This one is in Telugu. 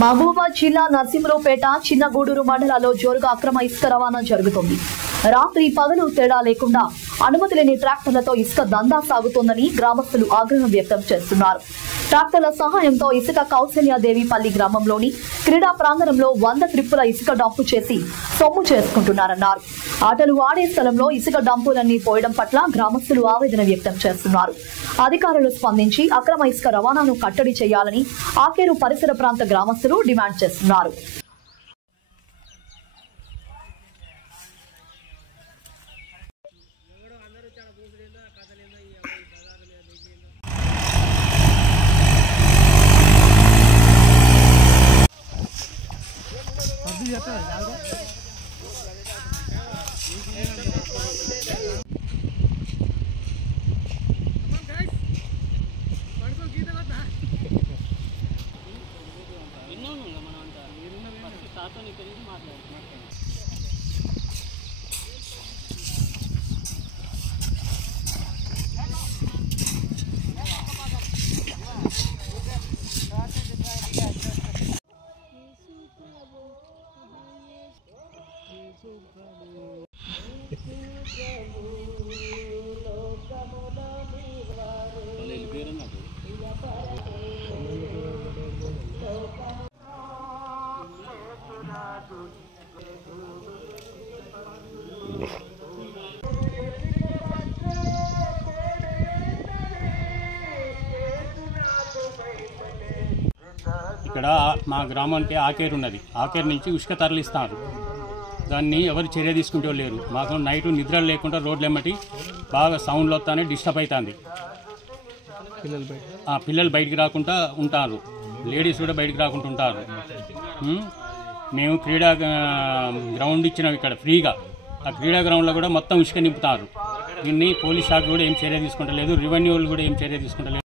మహబూబాబాద్ జిల్లా నర్సింహరావుపేట చిన్నగూడూరు మండలాల్లో జోరుగా అక్రమ ఇసుక రవాణా జరుగుతోంది. రాత్రి పగలు తేడా లేకుండా అనుమతి లేని ట్రాక్టర్లతో ఇసుక దందా సాగుతోందని గ్రామస్తులు ఆగ్రహం వ్యక్తం చేస్తున్నారు. ట్రాక్టర్ల సహాయంతో ఇసుక కౌశల్యాదేవిపల్లి గ్రామంలోని క్రీడా ప్రాంగణంలో 100 ట్రిప్పుల ఇసుక డంపు చేసి సొమ్ము చేసుకుంటున్నారన్నారు. ఆటలు ఆడే స్థలంలో ఇసుక డంపులన్నీ పోయడం పట్ల గ్రామస్తులు ఆవేదన వ్యక్తం చేస్తున్నారు. అధికారులు స్పందించి అక్రమ ఇసుక రవాణాను కట్టడి చేయాలని ఆకేరు పరిసర ప్రాంత గ్రామస్తులు డిమాండ్ చేస్తున్నారు. ఇక్కడ మా గ్రామానికి ఆకేరు ఉన్నది. ఆకేరు నుంచి ఇసుక తరలిస్తారు. దాన్ని ఎవరు చర్య తీసుకుంటూ లేరు. మాకు నైట్ నిద్ర లేకుండా రోడ్లు ఎమ్మటి బాగా సౌండ్లు వస్తానే డిస్టర్బ్ అవుతుంది. పిల్లలు బయటికి రాకుండా ఉంటారు, లేడీస్ కూడా బయటికి రాకుండా ఉంటారు. మేము క్రీడా గ్రౌండ్ ఇచ్చినాం ఇక్కడ ఫ్రీగా. ఆ క్రీడా గ్రౌండ్లో కూడా మొత్తం ఇసుక నింపుతారు. దీన్ని పోలీస్ శాఖ కూడా ఏం చర్య తీసుకుంటలేదు, రెవెన్యూ కూడా ఏం చర్య తీసుకుంటలేదు.